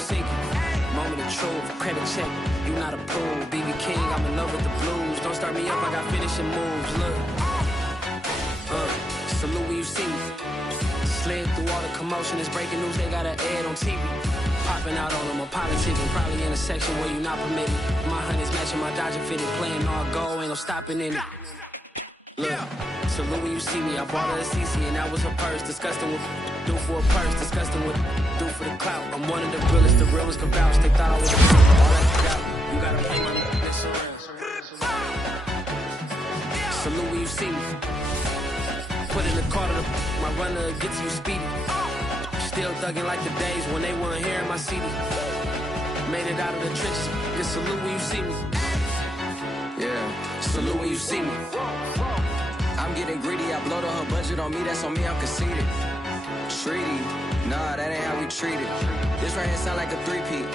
seeking. Moment of truth, credit check, you not approved. BB King, I'm in love with the blues. Don't start me up, I got finishing moves. Look, salute when you see me. Slid through all the commotion, it's breaking news, they got an ad on TV. Popping out on them, a politicking, probably in a section where you not permitted. My honey's matching my Dodger fitted, playing all go, ain't no stopping in it. Look, salute when you see me, I bought her a CC and that was her purse. Disgusting with do for a purse, disgusting with do for the clout. I'm one of the realest, the realest can vouch. They thought I was all that you got. You gotta play my next around. Salute when you see me. Put in the car to my runner, get to you speedy. Still thugging like the days when they weren't here in my CD. Made it out of the trenches. Just salute when you see me. Yeah, salute when you see me. I'm getting greedy, I blow the whole budget on me, that's on me, I'm conceited. Treaty, nah, that ain't how we treat it. This right here sound like a three-peat.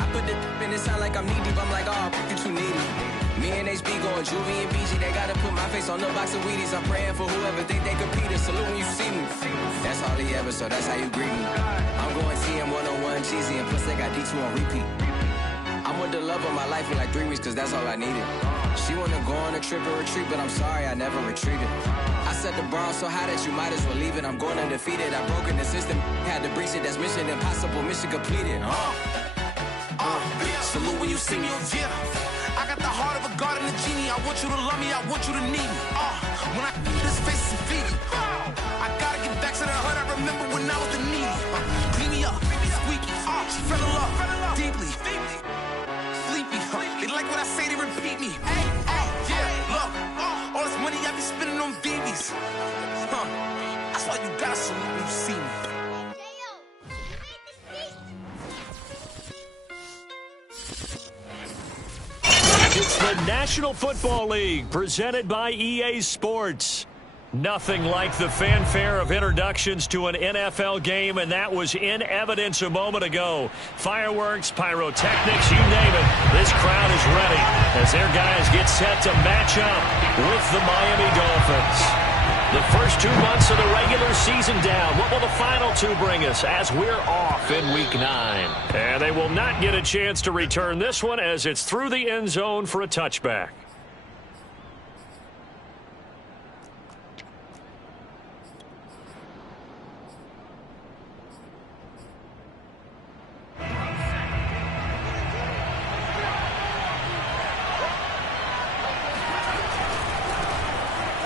I put the in it sound like I'm knee deep, I'm like, oh, you too needy. Me and HB going Juvie and BG, they gotta put my face on the box of Wheaties. I'm praying for whoever think they competed. Salute when you see me. That's all he ever, so that's how you greet me. I'm going TM 101 cheesy, and plus they got D2 on repeat. I'm with the love of my life in like 3 weeks, cause that's all I needed. She wanna go on a trip and retreat, but I'm sorry, I never retreated. I set the bar so high that you might as well leave it. I'm going undefeated, I've broken the system, had to breach it, that's mission impossible, mission completed. Salute when you see me, yeah. I got the heart of a god and a genie. I want you to love me, I want you to need me. When I this face is feed me. I gotta get back to the hood, I remember when I was the needy. Clean me up, squeaky, she fell in love, deeply. Sleepy, they like what I say, they repeat me. Yeah, look, all this money I be spending on BBs. That's why you gotta salute when you see me. It's the National Football League, presented by EA Sports. Nothing like the fanfare of introductions to an NFL game, and that was in evidence a moment ago. Fireworks, pyrotechnics, you name it. This crowd is ready as their guys get set to match up with the Miami Dolphins. The first 2 months of the regular season down. What will the final 2 bring us as we're off in Week 9? And they will not get a chance to return this one as it's through the end zone for a touchback.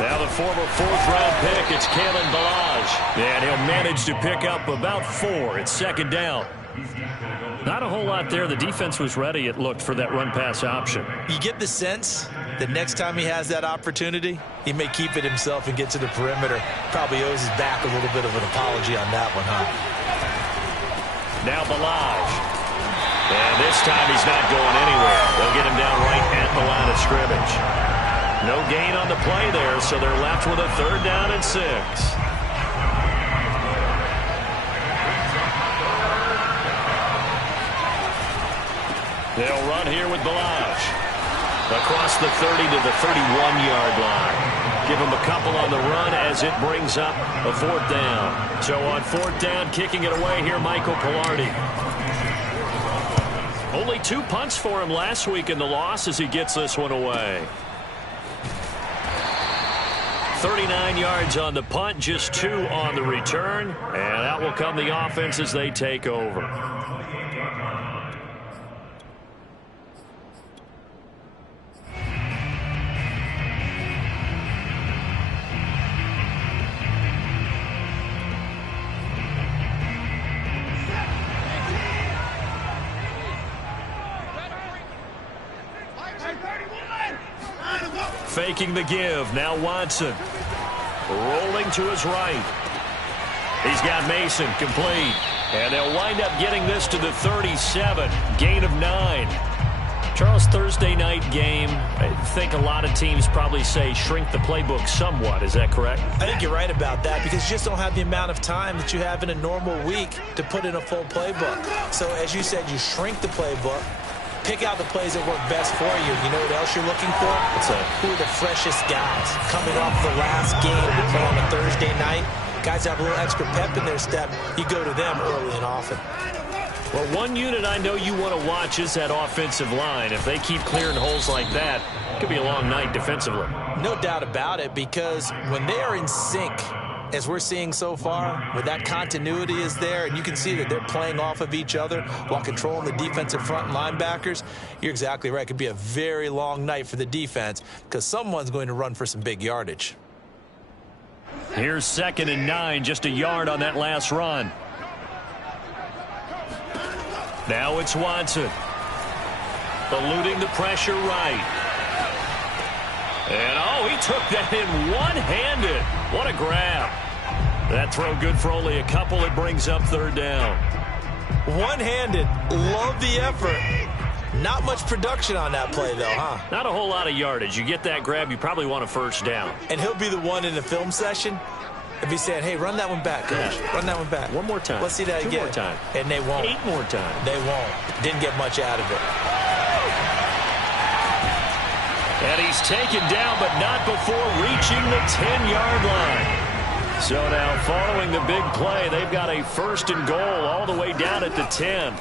Now the former 4th-round pick, it's Kalen Ballage. And he'll manage to pick up about 4. It's second down. Not a whole lot there. The defense was ready, it looked, for that run-pass option. You get the sense that next time he has that opportunity, he may keep it himself and get to the perimeter. Probably owes his back a little bit of an apology on that one, huh? Now Ballage. And this time he's not going anywhere. They'll get him down right at the line of scrimmage. No gain on the play there, so they're left with a 3rd down and 6. They'll run here with Ballage. Across the 30 to the 31-yard line. Give him a couple on the run as it brings up a 4th down. So on 4th down, kicking it away here, Michael Pilardi. Only 2 punts for him last week in the loss as he gets this one away. 39 yards on the punt, just 2 on the return. And out will come the offense as they take over. Faking the give. Now Watson. Rolling to his right. He's got Mason complete. And they'll wind up getting this to the 37. Gain of 9. Charles, Thursday night game, I think a lot of teams probably say shrink the playbook somewhat. Is that correct? I think you're right about that because you just don't have the amount of time that you have in a normal week to put in a full playbook. So as you said, you shrink the playbook. Pick out the plays that work best for you. You know what else you're looking for? Who are the freshest guys coming off the last game to play on a Thursday night? Guys have a little extra pep in their step. You go to them early and often. Well, one unit I know you want to watch is that offensive line. If they keep clearing holes like that, it could be a long night defensively. No doubt about it, because when they are in sync, as we're seeing so far, when that continuity is there, and you can see that they're playing off of each other while controlling the defensive front linebackers, you're exactly right. It could be a very long night for the defense because someone's going to run for some big yardage. Here's 2nd and 9, just a yard on that last run. Now it's Watson. Eluding the pressure right. And, oh, he took that in one-handed. What a grab. That throw good for only a couple. It brings up 3rd down. One-handed. Love the effort. Not much production on that play, though, huh? Not a whole lot of yardage. You get that grab, you probably want a 1st down. And he'll be the one in the film session if he's saying, hey, run that one back, coach. Yeah. Run that one back. One more time. Let's see that 2 again. more time. And they won't. 8 more times. They won't. Didn't get much out of it. And he's taken down, but not before reaching the 10-yard line. So now, following the big play, they've got a 1st and goal all the way down at the 10.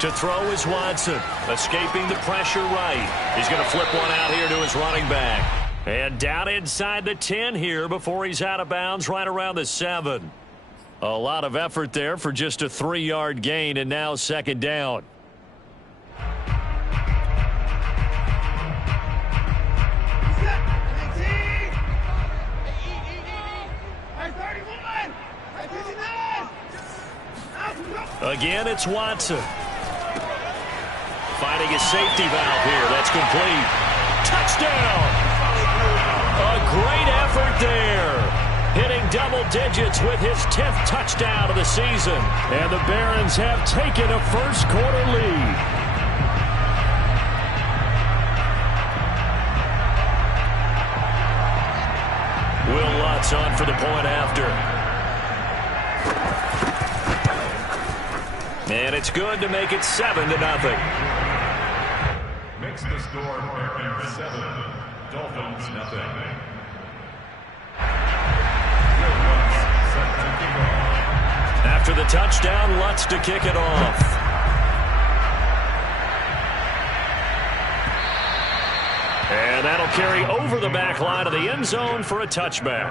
To throw is Watson, escaping the pressure right. He's going to flip one out here to his running back. And down inside the 10 here before he's out of bounds right around the 7. A lot of effort there for just a 3-yard gain, and now 2nd down. Again, it's Watson. Finding his safety valve here. That's complete. Touchdown! A great effort there. Hitting double digits with his 10th touchdown of the season. And the Barons have taken a first-quarter lead. Will Lutz on for the point after. And it's good to make it 7-0. Makes the score Barons 7, Dolphins 0. After the touchdown, Lutz to kick it off. And that'll carry over the back line of the end zone for a touchback.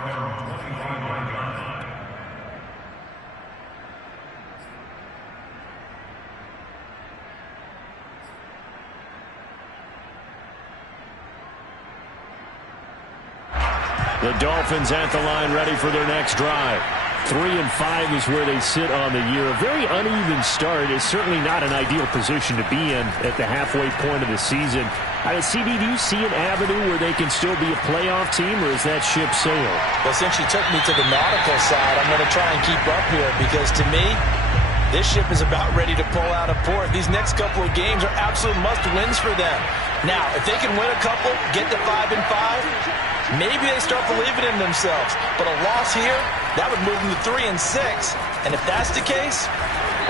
The Dolphins at the line ready for their next drive. 3-5 is where they sit on the year. A very uneven start is certainly not an ideal position to be in at the halfway point of the season. CD, do you see an avenue where they can still be a playoff team, or is that ship sailed? Well, since you took me to the nautical side, I'm going to try and keep up here because to me, this ship is about ready to pull out of port. These next couple of games are absolute must-wins for them. Now, if they can win a couple, get to 5-5, maybe they start believing in themselves. But a loss here, that would move them to 3-6. And if that's the case,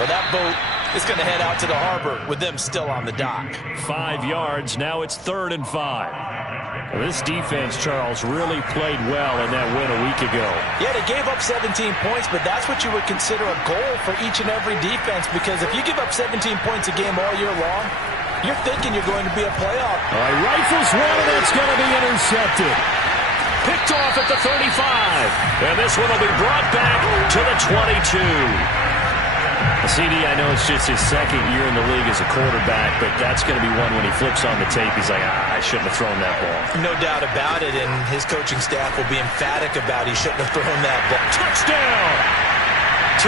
well, that boat is going to head out to the harbor with them still on the dock. 5 yards. Now it's 3rd and 5. Well, this defense, Charles, really played well in that win a week ago. Yeah, they gave up 17 points, but that's what you would consider a goal for each and every defense, because if you give up 17 points a game all year long, you're thinking you're going to be a playoff. All right, rifles one, and that's going to be intercepted. Picked off at the 35. And this one will be brought back to the 22. CD, I know it's just his 2nd year in the league as a quarterback, but that's going to be one when he flips on the tape, he's like, I shouldn't have thrown that ball. No doubt about it, and his coaching staff will be emphatic about he shouldn't have thrown that ball. Touchdown!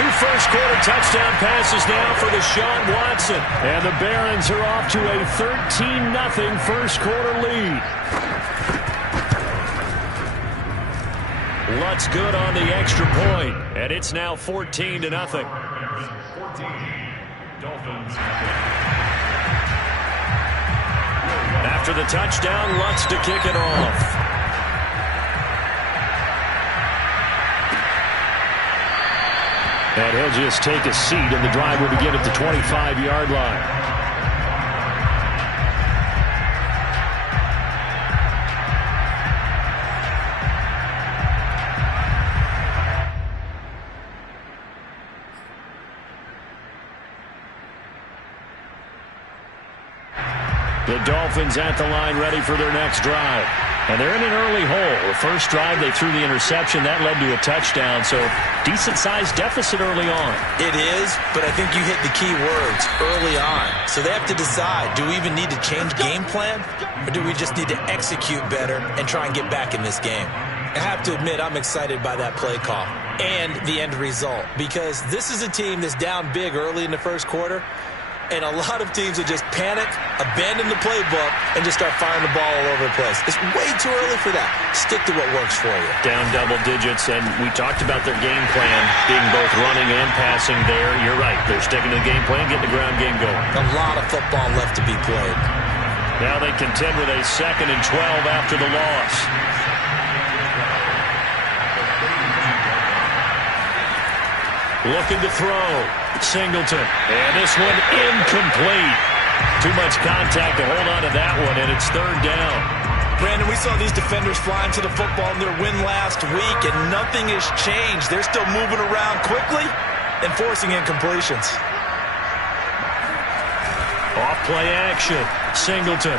2 first-quarter touchdown passes now for Deshaun Watson. And the Barons are off to a 13-0 first-quarter lead. Lutz good on the extra point, and it's now 14-0. After the touchdown, Lutz to kick it off. And he'll just take a seat, and the drive will begin at the 25-yard line. The Dolphins at the line ready for their next drive. And they're in an early hole. The first drive, they threw the interception. That led to a touchdown. So decent-sized deficit early on. It is, but I think you hit the key words, early on. So they have to decide, do we even need to change game plan? Or do we just need to execute better and try and get back in this game? I have to admit, I'm excited by that play call and the end result. Because this is a team that's down big early in the first quarter. And a lot of teams will just panic, abandon the playbook, and just start firing the ball all over the place. It's way too early for that. Stick to what works for you. Down double digits, and we talked about their game plan being both running and passing there. You're right. They're sticking to the game plan, getting the ground game going. A lot of football left to be played. Now they contend with a 2nd and 12 after the loss. Looking to throw. Singleton. And this one incomplete. Too much contact to hold on to that one, and it's 3rd down. Brandon, we saw these defenders flying to the football in their win last week, and nothing has changed. They're still moving around quickly and forcing incompletions. Off play action. Singleton.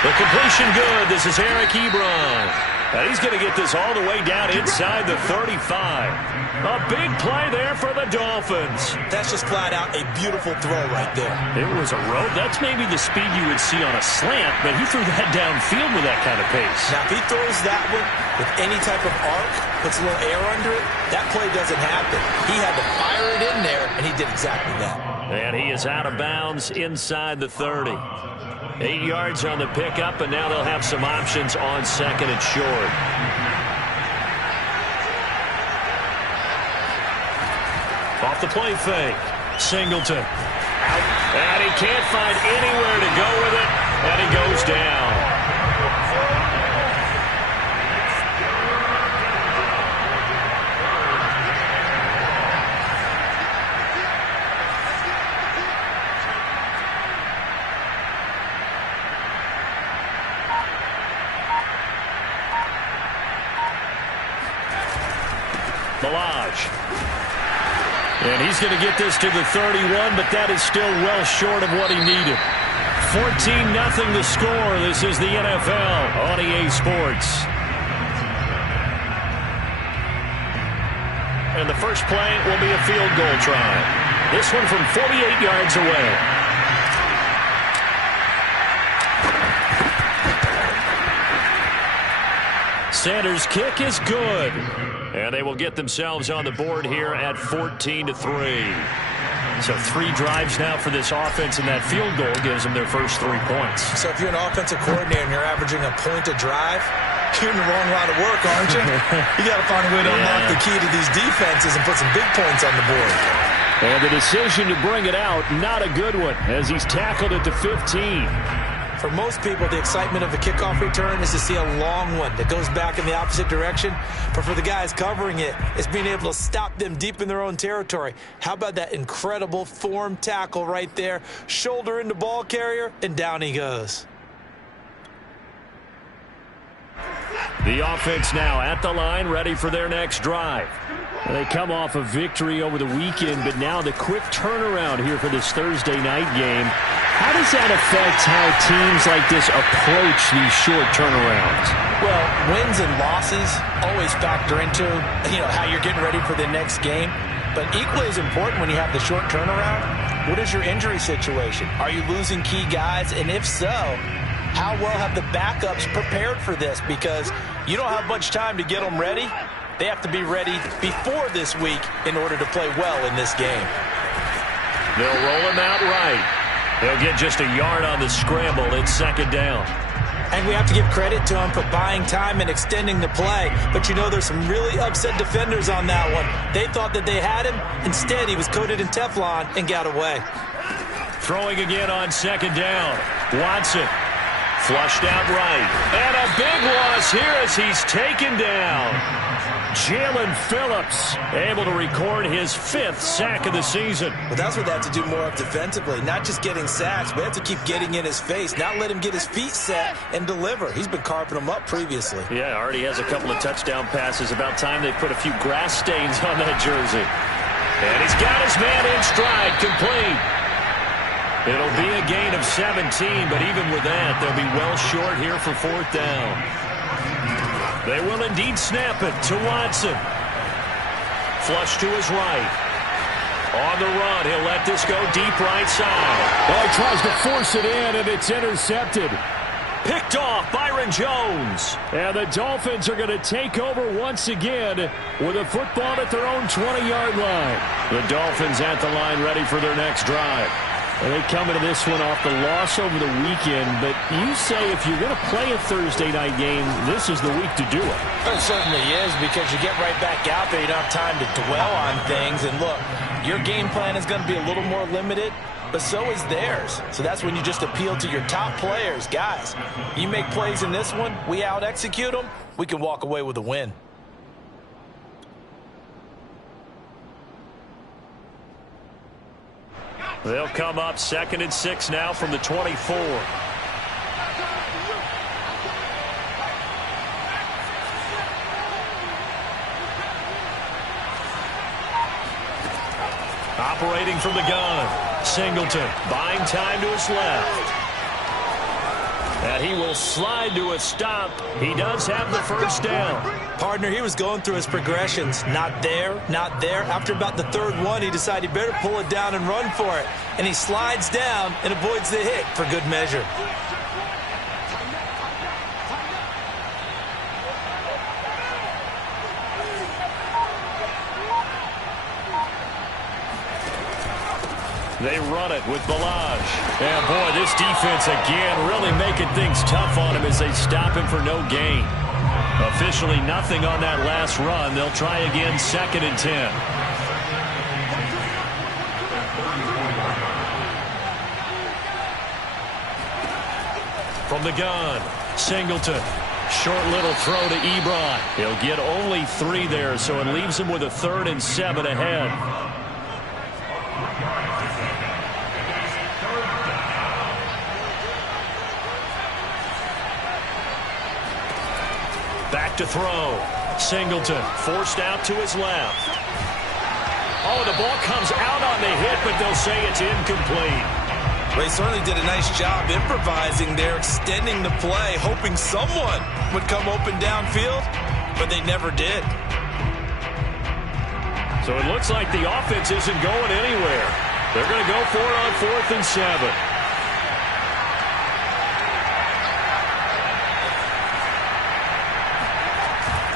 The completion good. This is Eric Ebron. And he's going to get this all the way down inside the 35. A big play there for the Dolphins. That's just flat out a beautiful throw right there. It was a rope. That's maybe the speed you would see on a slant, but he threw that downfield with that kind of pace. Now, if he throws that one with any type of arc, puts a little air under it, that play doesn't happen. He had to fire it in there, and he did exactly that. And he is out of bounds inside the 30. 8 yards on the pickup, and now they'll have some options on 2nd and short. Off the play fake. Singleton. Out. And he can't find anywhere to go with it, and he goes down. And he's going to get this to the 31, but that is still well short of what he needed. 14-0 the score. This is the NFL on EA Sports. And the first play will be a field goal try. This one from 48 yards away. Sanders' kick is good. And they will get themselves on the board here at 14-3. So 3 drives now for this offense, and that field goal gives them their first 3 points. So if you're an offensive coordinator and you're averaging a point a drive, you're in the wrong line of work, aren't you? You got to find a way to unlock the key to these defenses and put some big points on the board. And the decision to bring it out, not a good one, as he's tackled at the 15. For most people, the excitement of a kickoff return is to see a long one that goes back in the opposite direction. But for the guys covering it, it's being able to stop them deep in their own territory. How about that incredible form tackle right there? Shoulder in the ball carrier, and down he goes. The offense now at the line, ready for their next drive. They come off a victory over the weekend, but now the quick turnaround here for this Thursday night game. How does that affect how teams like this approach these short turnarounds? Well, wins and losses always factor into, how you're getting ready for the next game. But equally as important when you have the short turnaround, what is your injury situation? Are you losing key guys? And if so, how well have the backups prepared for this? Because you don't have much time to get them ready. They have to be ready before this week in order to play well in this game. They'll roll him out right. They'll get just a yard on the scramble. It's 2nd down. And we have to give credit to him for buying time and extending the play. But there's some really upset defenders on that one. They thought that they had him. Instead, he was coated in Teflon and got away. Throwing again on 2nd down. Watson. Flushed out right. And a big loss here as he's taken down. Jalen Phillips able to record his 5th sack of the season. Well, that's what they have to do more of defensively. Not just getting sacks, but they have to keep getting in his face. Not let him get his feet set and deliver. He's been carving them up previously. Yeah, already has a couple of touchdown passes. About time they put a few grass stains on that jersey. And he's got his man in stride, complete. It'll be a gain of 17, but even with that, they'll be well short here for 4th down. They will indeed snap it to Watson. Flush to his right. On the run, he'll let this go deep right side. Oh, he tries to force it in, and it's intercepted. Picked off Byron Jones. And the Dolphins are going to take over once again with a football at their own 20-yard line. The Dolphins at the line ready for their next drive. And they come into this one off the loss over the weekend, but you say if you're going to play a Thursday night game, this is the week to do it. It certainly is, because you get right back out there. You don't have time to dwell on things. And look, your game plan is going to be a little more limited, but so is theirs. So that's when you just appeal to your top players. Guys, you make plays in this one, we out-execute them, we can walk away with a win. They'll come up 2nd and 6 now from the 24. Operating from the gun. Singleton buying time to his left. And he will slide to a stop. He does have the 1st down. Partner, he was going through his progressions. Not there, not there. After about the 3rd one, he decided he better pull it down and run for it. And he slides down and avoids the hit for good measure. They run it with Balaj. And boy, this defense again really making things tough on him as they stop him for no gain. Officially nothing on that last run. They'll try again 2nd and 10. From the gun, Singleton. Short little throw to Ebron. He'll get only 3 there, so it leaves him with a 3rd and 7 ahead. Back to throw. Singleton forced out to his left. Oh, the ball comes out on the hit, but they'll say it's incomplete. Well, he certainly did a nice job improvising there, extending the play, hoping someone would come open downfield, but they never did. So it looks like the offense isn't going anywhere. They're going to go for it on 4th and 7.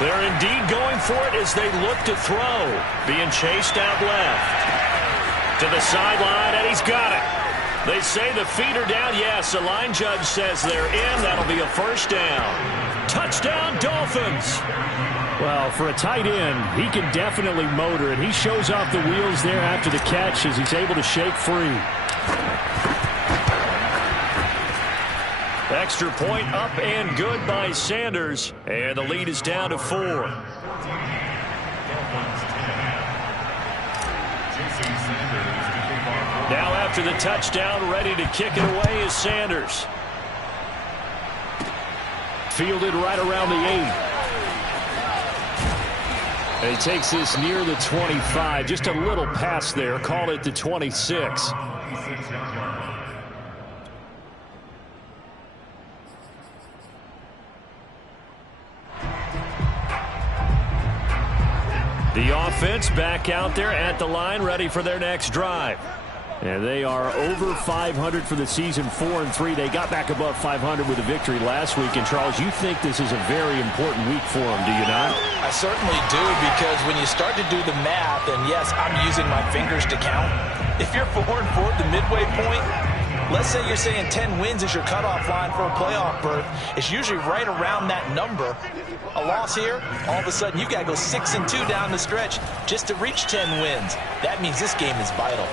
They're indeed going for it as they look to throw. Being chased out left. To the sideline, and he's got it. They say the feet are down. Yes, the line judge says they're in. That'll be a 1st down. Touchdown, Dolphins. Well, for a tight end, he can definitely motor it. He shows off the wheels there after the catch as he's able to shake free. Extra point up and good by Sanders. And the lead is down to 4. Now after the touchdown, ready to kick it away is Sanders. Fielded right around the 8. And he takes this near the 25. Just a little pass there. Call it the 26. The offense back out there at the line, ready for their next drive. And they are over 500 for the season, 4-3. They got back above 500 with a victory last week. And, Charles, you think this is a very important week for them, do you not? I certainly do, because when you start to do the math, and yes, I'm using my fingers to count. If you're 4-4 at the midway point, let's say you're saying 10 wins is your cutoff line for a playoff berth. It's usually right around that number. A loss here, all of a sudden you've got to go 6-2 down the stretch just to reach 10 wins. That means this game is vital.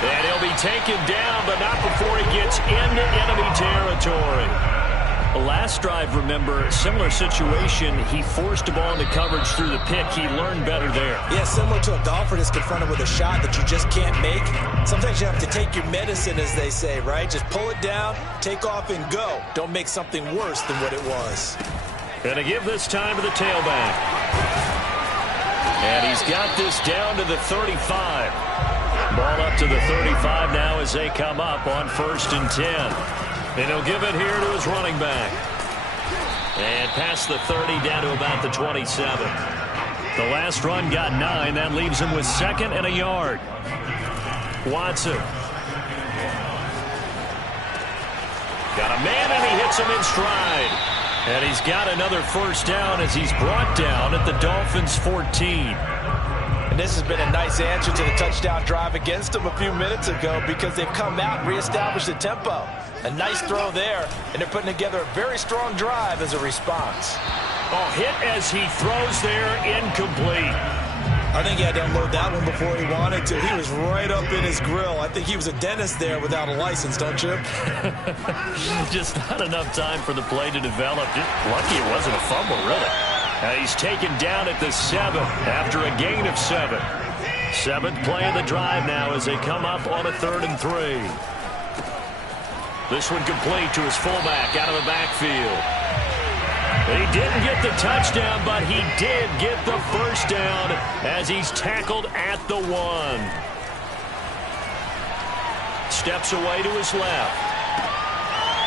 And he'll be taken down, but not before he gets into enemy territory. The last drive, remember, similar situation. He forced the ball into coverage through the pick. He learned better there. Yeah, similar to a golfer that's confronted with a shot that you just can't make. Sometimes you have to take your medicine, as they say, right? Just pull it down, take off, and go. Don't make something worse than what it was. Gonna give this time to the tailback. And he's got this down to the 35. Ball up to the 35 now as they come up on 1st and 10. And he'll give it here to his running back. And past the 30 down to about the 27. The last run got 9. That leaves him with 2nd and a yard. Watson. Got a man, and he hits him in stride. And he's got another first down as he's brought down at the Dolphins' 14. And this has been a nice answer to the touchdown drive against them a few minutes ago because they've come out and reestablished the tempo. A nice throw there, and they're putting together a very strong drive as a response. Oh, hit as he throws there, incomplete. I think he had to unload that one before he wanted to. He was right up in his grill. I think he was a dentist there without a license, don't you? Just not enough time for the play to develop. Just lucky it wasn't a fumble, really. He's taken down at the 7 after a gain of 7. 7th play of the drive now as they come up on a 3rd and 3. This one complete to his fullback out of the backfield. He didn't get the touchdown, but he did get the first down as he's tackled at the 1. Steps away to his left.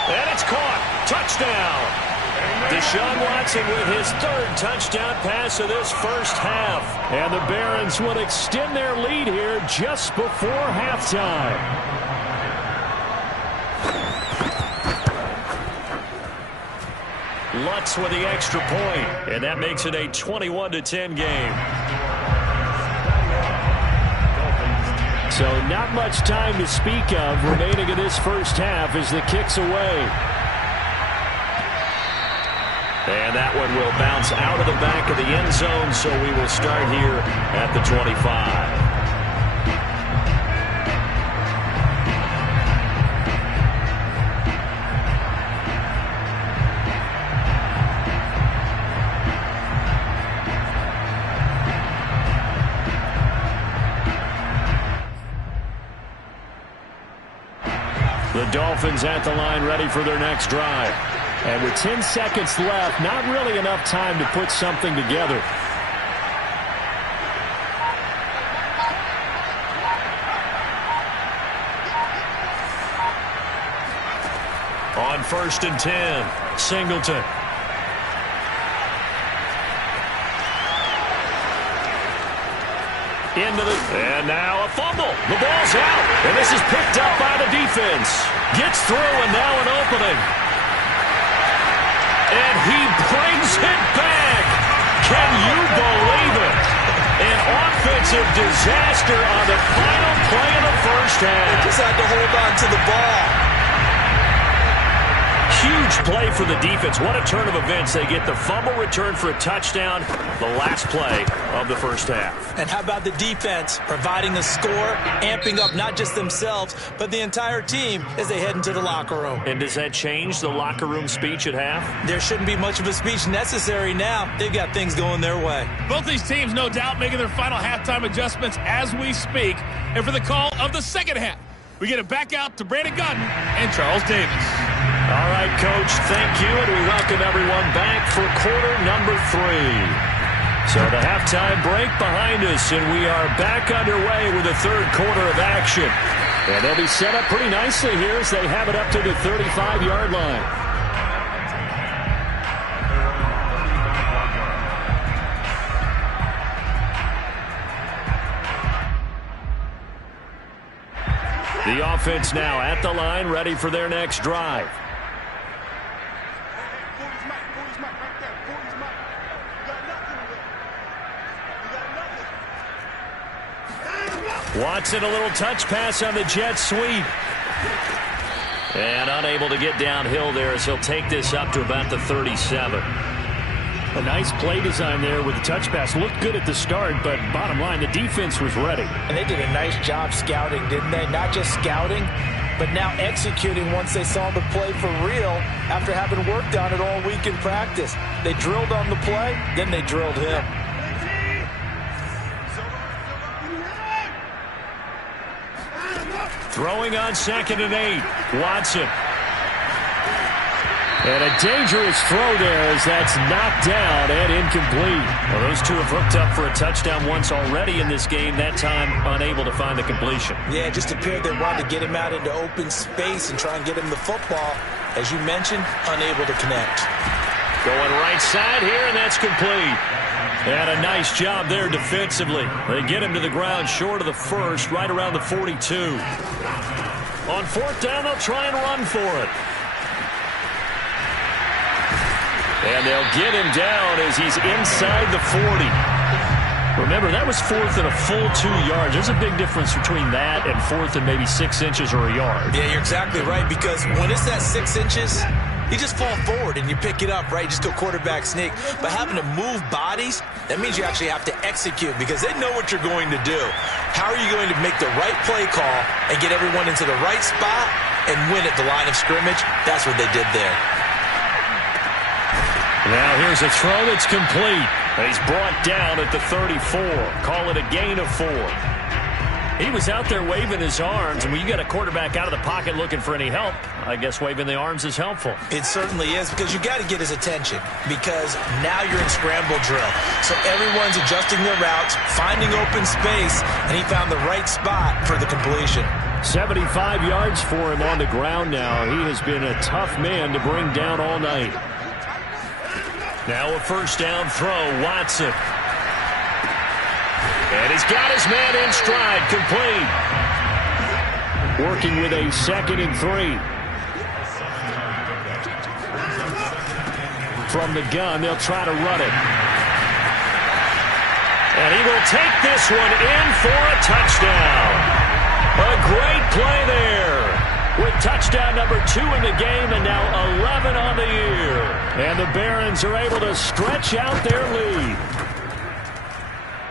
And it's caught. Touchdown. Deshaun Watson with his 3rd touchdown pass of this first half. And the Barons will extend their lead here just before halftime. Lutz with the extra point, and that makes it a 21-10 game. So not much time to speak of remaining in this first half as the kick's away. And that one will bounce out of the back of the end zone, so we will start here at the 25. The Dolphins at the line ready for their next drive. And with 10 seconds left, not really enough time to put something together. On 1st and 10, Singleton. And now a fumble. The ball's out, and this is picked up by the defense. Gets through, and now an opening. And he brings it back. Can you believe it? An offensive disaster on the final play of the first half. Just had to hold on to the ball. Huge play for the defense. What a turn of events. They get the fumble return for a touchdown, the last play of the first half. And how about the defense providing the score, amping up not just themselves, but the entire team as they head into the locker room. And does that change the locker room speech at half? There shouldn't be much of a speech necessary now. They've got things going their way. Both these teams, no doubt, making their final halftime adjustments as we speak. And for the call of the second half, we get it back out to Brandon Gunn and Charles Davis. All right, Coach, thank you, and we welcome everyone back for quarter number 3. So the halftime break behind us, and we are back underway with the third quarter of action. And they'll be set up pretty nicely here as they have it up to the 35-yard line. The offense now at the line, ready for their next drive. Watson, a little touch pass on the jet sweep. And unable to get downhill there as he'll take this up to about the 37. A nice play design there with the touch pass. Looked good at the start, but bottom line, the defense was ready. And they did a nice job scouting, didn't they? Not just scouting, but now executing once they saw the play for real after having worked on it all week in practice. They drilled on the play, then they drilled him. Throwing on 2nd and 8. Watson. And a dangerous throw there as that's knocked down and incomplete. Well, those two have hooked up for a touchdown once already in this game, that time unable to find the completion. Yeah, it just appeared they wanted to get him out into open space and try and get him the football. As you mentioned, unable to connect. Going right side here, and that's complete. And a nice job there defensively. They get him to the ground short of the first, right around the 42. On fourth down, they'll try and run for it. And they'll get him down as he's inside the 40. Remember, that was fourth and a full 2 yards. There's a big difference between that and fourth and maybe 6 inches or a yard. Yeah, you're exactly right, because when it's that 6 inches, you just fall forward and you pick it up, right? Just go quarterback sneak. But having to move bodies, that means you actually have to execute because they know what you're going to do. How are you going to make the right play call and get everyone into the right spot and win at the line of scrimmage? That's what they did there. Now here's a throw that's complete. He's brought down at the 34. Call it a gain of 4. He was out there waving his arms, and when you got a quarterback out of the pocket looking for any help, I guess waving the arms is helpful. It certainly is, because you got to get his attention, because now you're in scramble drill. So everyone's adjusting their routes, finding open space, and he found the right spot for the completion. 75 yards for him on the ground now. He has been a tough man to bring down all night. Now a first down throw, Watson. And he's got his man in stride, complete. Working with a 2nd and 3. From the gun, they'll try to run it. And he will take this one in for a touchdown. A great play there. With touchdown number 2 in the game and now 11 on the year. And the Barons are able to stretch out their lead.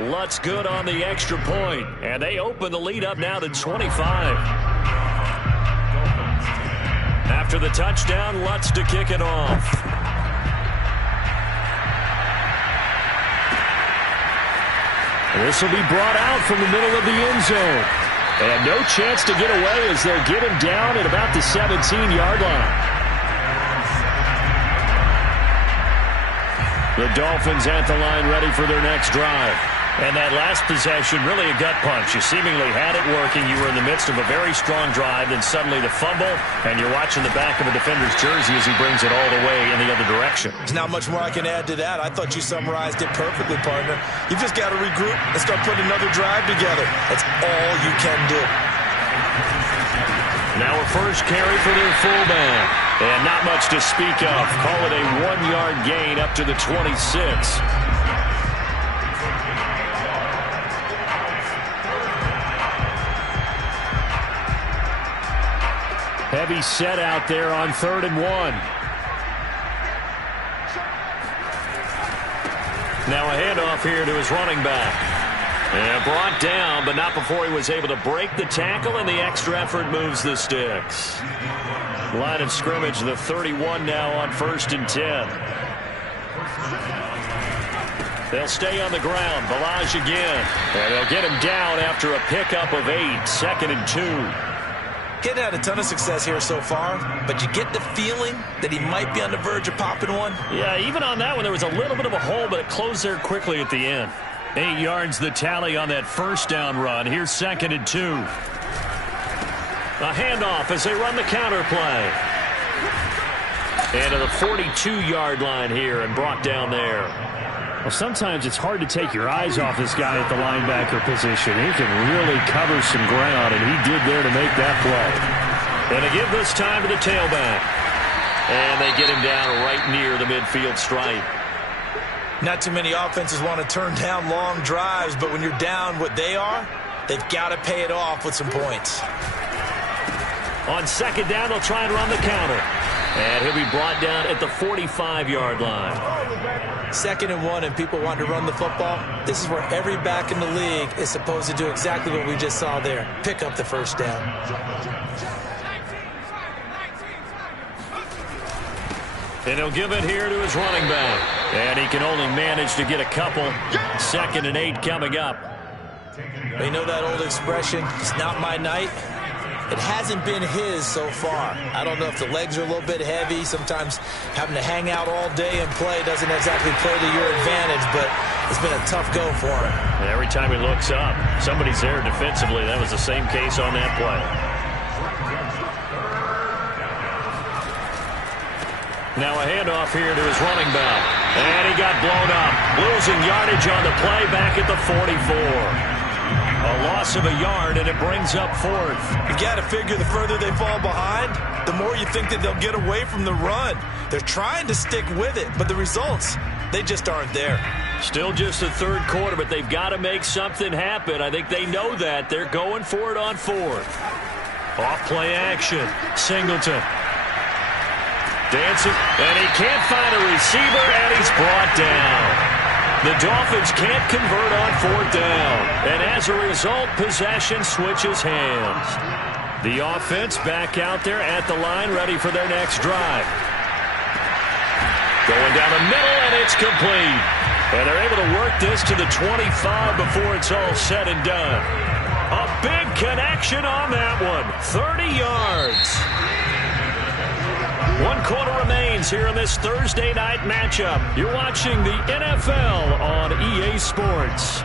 Lutz good on the extra point, and they open the lead up now to 25. After the touchdown, Lutz to kick it off. This will be brought out from the middle of the end zone. And no chance to get away as they'll get him down at about the 17-yard line. The Dolphins at the line ready for their next drive. And that last possession, really a gut punch. You seemingly had it working. You were in the midst of a very strong drive. Then suddenly the fumble, and you're watching the back of a defender's jersey as he brings it all the way in the other direction. There's not much more I can add to that. I thought you summarized it perfectly, partner. You've just got to regroup and start putting another drive together. That's all you can do. Now a first carry for their fullback. And not much to speak of. Call it a 1-yard gain up to the 26. Heavy set out there on 3rd and 1. Now a handoff here to his running back. And brought down, but not before he was able to break the tackle, and the extra effort moves the sticks. Line of scrimmage, the 31 now on 1st and 10. They'll stay on the ground. Balaj again. And they'll get him down after a pickup of 8. 2nd and 2. Getting had a ton of success here so far, but you get the feeling that he might be on the verge of popping one. Yeah, even on that one, there was a little bit of a hole, but it closed there quickly at the end. 8 yards the tally on that first down run. Here's 2nd and 2. A handoff as they run the counter play. And to the 42-yard line here and brought down there. Well, sometimes it's hard to take your eyes off this guy at the linebacker position. He can really cover some ground, and he did there to make that play. And they give this time to the tailback. And they get him down right near the midfield stripe. Not too many offenses want to turn down long drives, but when you're down what they are, they've got to pay it off with some points. On 2nd down, they'll try and run the counter. And he'll be brought down at the 45-yard line. 2nd and 1, and people want to run the football. This is where every back in the league is supposed to do exactly what we just saw there. Pick up the first down. And he'll give it here to his running back. And he can only manage to get a couple. 2nd and 8 coming up. You know that old expression, it's not my night. It hasn't been his so far. I don't know if the legs are a little bit heavy. Sometimes having to hang out all day and play doesn't exactly play to your advantage, but it's been a tough go for him. And every time he looks up, somebody's there defensively. That was the same case on that play. Now a handoff here to his running back. And he got blown up. Losing yardage on the play back at the 44. A loss of a yard, and it brings up fourth. You got to figure the further they fall behind, the more you think that they'll get away from the run. They're trying to stick with it, but the results, they just aren't there. Still just the third quarter, but they've got to make something happen. I think they know that. They're going for it on fourth. Off play action. Singleton. Dancing, and he can't find a receiver, and he's brought down. The Dolphins can't convert on fourth down, and as a result, possession switches hands. The offense back out there at the line, ready for their next drive. Going down the middle, and it's complete. And they're able to work this to the 25 before it's all said and done. A big connection on that one, 30 yards. 1 quarter remains here in this Thursday night matchup. You're watching the NFL on EA Sports.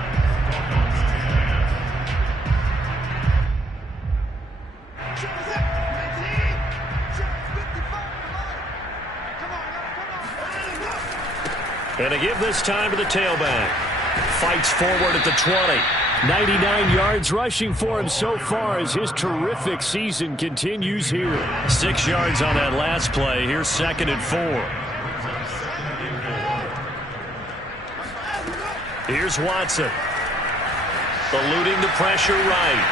And to give this time to the tailback. Fights forward at the 20. 99 yards rushing for him so far as his terrific season continues here. 6 yards on that last play. Here's 2nd and 4. Here's Watson. Eluding the pressure right.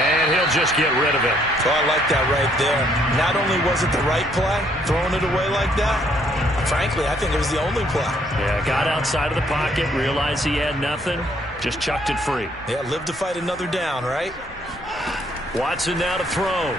And he'll just get rid of it. Oh, I like that right there. Not only was it the right play, throwing it away like that, frankly, I think it was the only play. Yeah, got outside of the pocket, realized he had nothing. Just chucked it free. Yeah, live to fight another down, right? Watson now to throw.